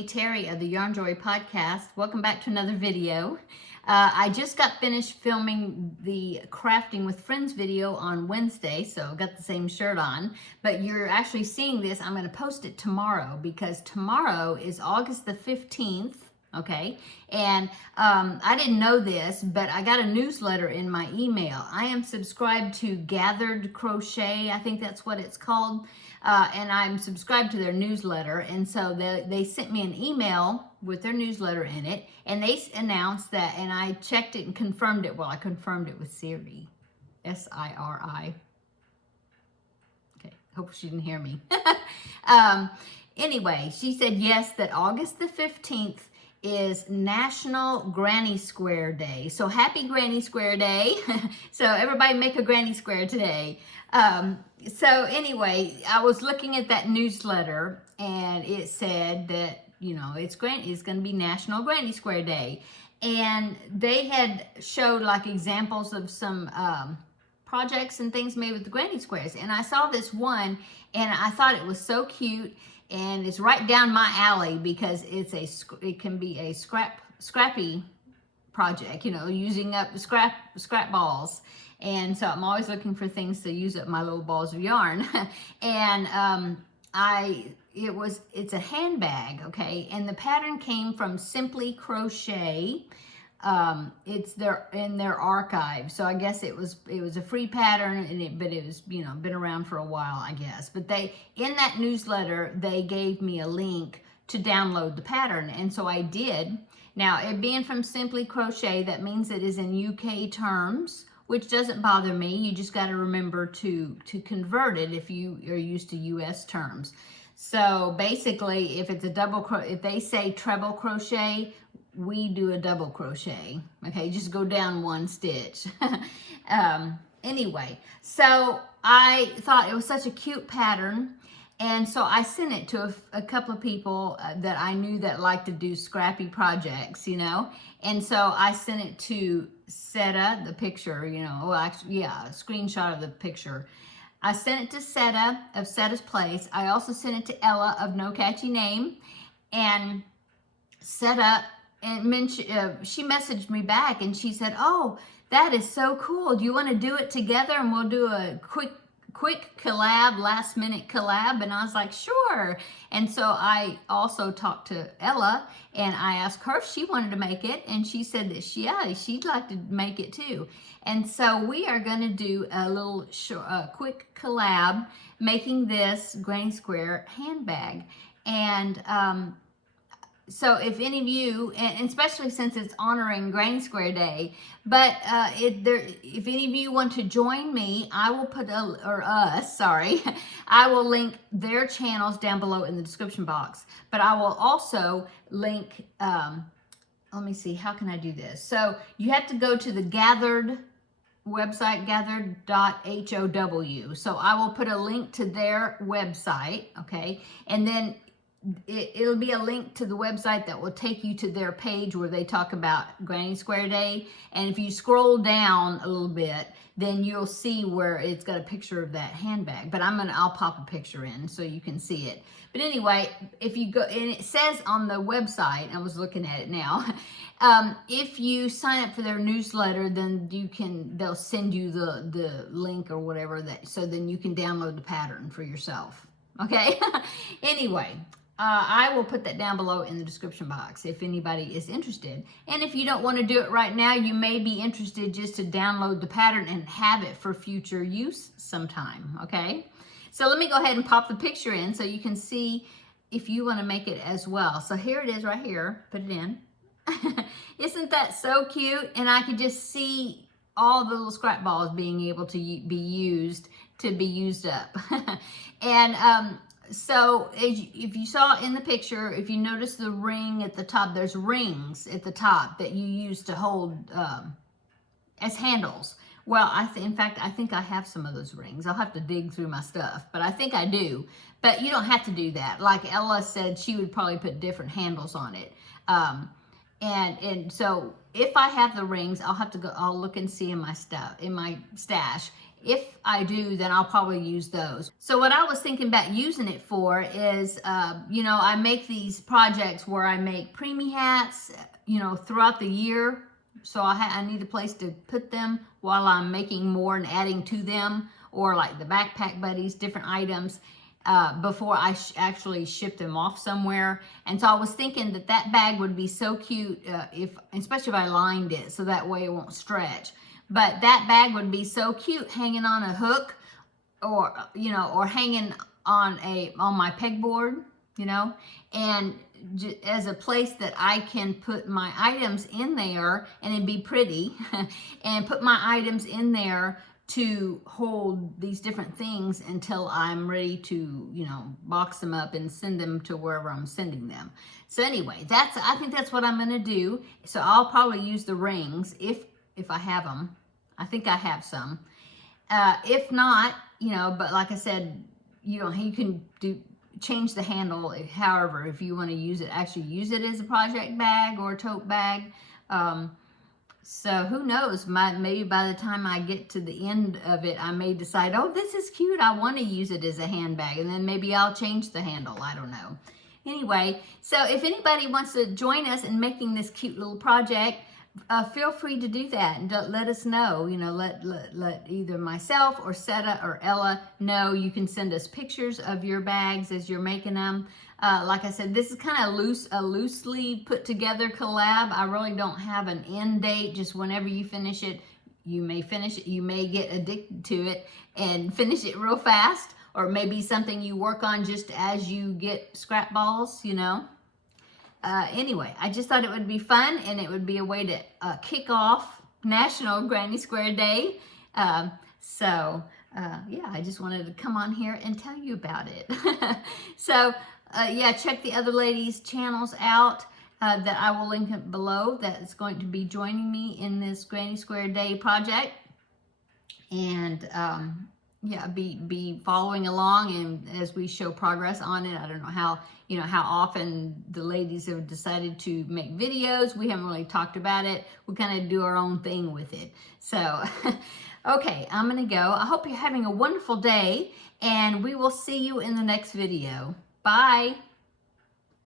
me, Terri of the Yarn Joy podcast. Welcome back to another video. I just got finished filming the Crafting with Friends video on Wednesday, so I've got the same shirt on. But you're actually seeing this, I'm going to post it tomorrow because tomorrow is August the 15th. Okay, and I didn't know this, but I got a newsletter in my email. I am subscribed to Gathered Crochet, I think that's what it's called, and I'm subscribed to their newsletter, and so they sent me an email with their newsletter in it, and they announced that, and I checked it and confirmed it. Well, I confirmed it with Siri, S-I-R-I. Okay, hope she didn't hear me. Anyway, she said yes, that August the 15th is National Granny Square Day. So happy Granny Square Day. So everybody make a Granny Square today. So anyway, I was looking at that newsletter and it said that, you know, it's going to be National Granny Square Day. And they had showed like examples of some projects and things made with the granny squares. And I saw this one and I thought it was so cute. And it's right down my alley because it can be a scrappy project, you know, using up the scrap balls. And so I'm always looking for things to use up my little balls of yarn. And it's a handbag, okay? And the pattern came from Simply Crochet. It's in their archive, so I guess it was a free pattern, but it was, you know, been around for a while, I guess. But in that newsletter they gave me a link to download the pattern, and so I did. Now, it being from Simply Crochet, that means it is in UK terms, which doesn't bother me. You just got to remember to convert it if you are used to US terms. So basically, if it's if they say treble crochet, we do a double crochet. Okay, just go down one stitch. Anyway, so I thought it was such a cute pattern, and so I sent it to a couple of people that I knew that like to do scrappy projects, you know. And so I sent it to Seta, the picture, you know, well, actually, yeah, a screenshot of the picture. I sent it to Seta of Seta's Place. I also sent it to Ella of No Catchy Name, and Seta, and she messaged me back and she said, "Oh, that is so cool. Do you want to do it together and we'll do a quick collab, last minute collab?" And I was like, "Sure." And so I also talked to Ella and I asked her if she wanted to make it, and she said that she'd like to make it too. And so we are going to do a little quick collab making this granny square handbag. And so if any of you, and especially since it's honoring Granny Square Day, but if any of you want to join me, I will put I will link their channels down below in the description box. But I will also link, let me see, how can I do this? So you have to go to the Gathered website, gathered.how. So I will put a link to their website, okay? And then it'll be a link to the website that will take you to their page where they talk about Granny Square Day. And if you scroll down a little bit, then you'll see where it's got a picture of that handbag. But I'll pop a picture in so you can see it. But anyway, if you go, and it says on the website, I was looking at it now, if you sign up for their newsletter, then they'll send you the link or whatever, so then you can download the pattern for yourself. Okay? Anyway, I will put that down below in the description box if anybody is interested. And if you don't want to do it right now, you may be interested just to download the pattern and have it for future use sometime, okay? So let me go ahead and pop the picture in so you can see if you want to make it as well. So here it is right here. Put it in. Isn't that so cute? And I could just see all the little scrap balls being able to be used up. And so if you saw in the picture, if you notice the ring at the top, there's rings at the top that you use to hold as handles. Well, in fact, I think I have some of those rings. I'll have to dig through my stuff, but I think I do. But you don't have to do that. Like Ella said, she would probably put different handles on it. And so if I have the rings, I'll have to go, I'll look and see in my stuff, in my stash. if I do, then I'll probably use those. So what I was thinking about using it for is, you know, I make these projects where I make preemie hats, you know, throughout the year. So I need a place to put them while I'm making more and adding to them, or like the backpack buddies, different items, before I actually ship them off somewhere. And so I was thinking that that bag would be so cute, especially if I lined it, so that way it won't stretch. But that bag would be so cute hanging on a hook, or, you know, or hanging on my pegboard, you know, and as a place that I can put my items in there, and it'd be pretty, and put my items in there to hold these different things until I'm ready to, you know, box them up and send them to wherever I'm sending them. So anyway, I think that's what I'm gonna do. So I'll probably use the rings if I have them. I think I have some. If not, you know, but like I said, you can change the handle. However, if you want to use it, actually use it as a project bag or a tote bag. So who knows? Maybe by the time I get to the end of it, I may decide, oh, this is cute, I want to use it as a handbag, and then maybe I'll change the handle. I don't know. Anyway, so if anybody wants to join us in making this cute little project, feel free to do that, and let us know. You know, let either myself or Seta or Ella know. You can send us pictures of your bags as you're making them. Like I said, this is kind of loosely put together collab. I really don't have an end date. Just whenever you finish it, you may finish it. You may get addicted to it and finish it real fast, or maybe something you work on just as you get scrap balls, you know. Anyway, I just thought it would be fun, and it would be a way to kick off National Granny Square Day. Yeah, I just wanted to come on here and tell you about it. So, yeah, check the other ladies' channels out that I will link it below, that is going to be joining me in this Granny Square Day project. And yeah, be following along, and as we show progress on it. I don't know how, you know, how often the ladies have decided to make videos. We haven't really talked about it. We kind of do our own thing with it. So, okay, I'm gonna go. I hope you're having a wonderful day, and we will see you in the next video. Bye.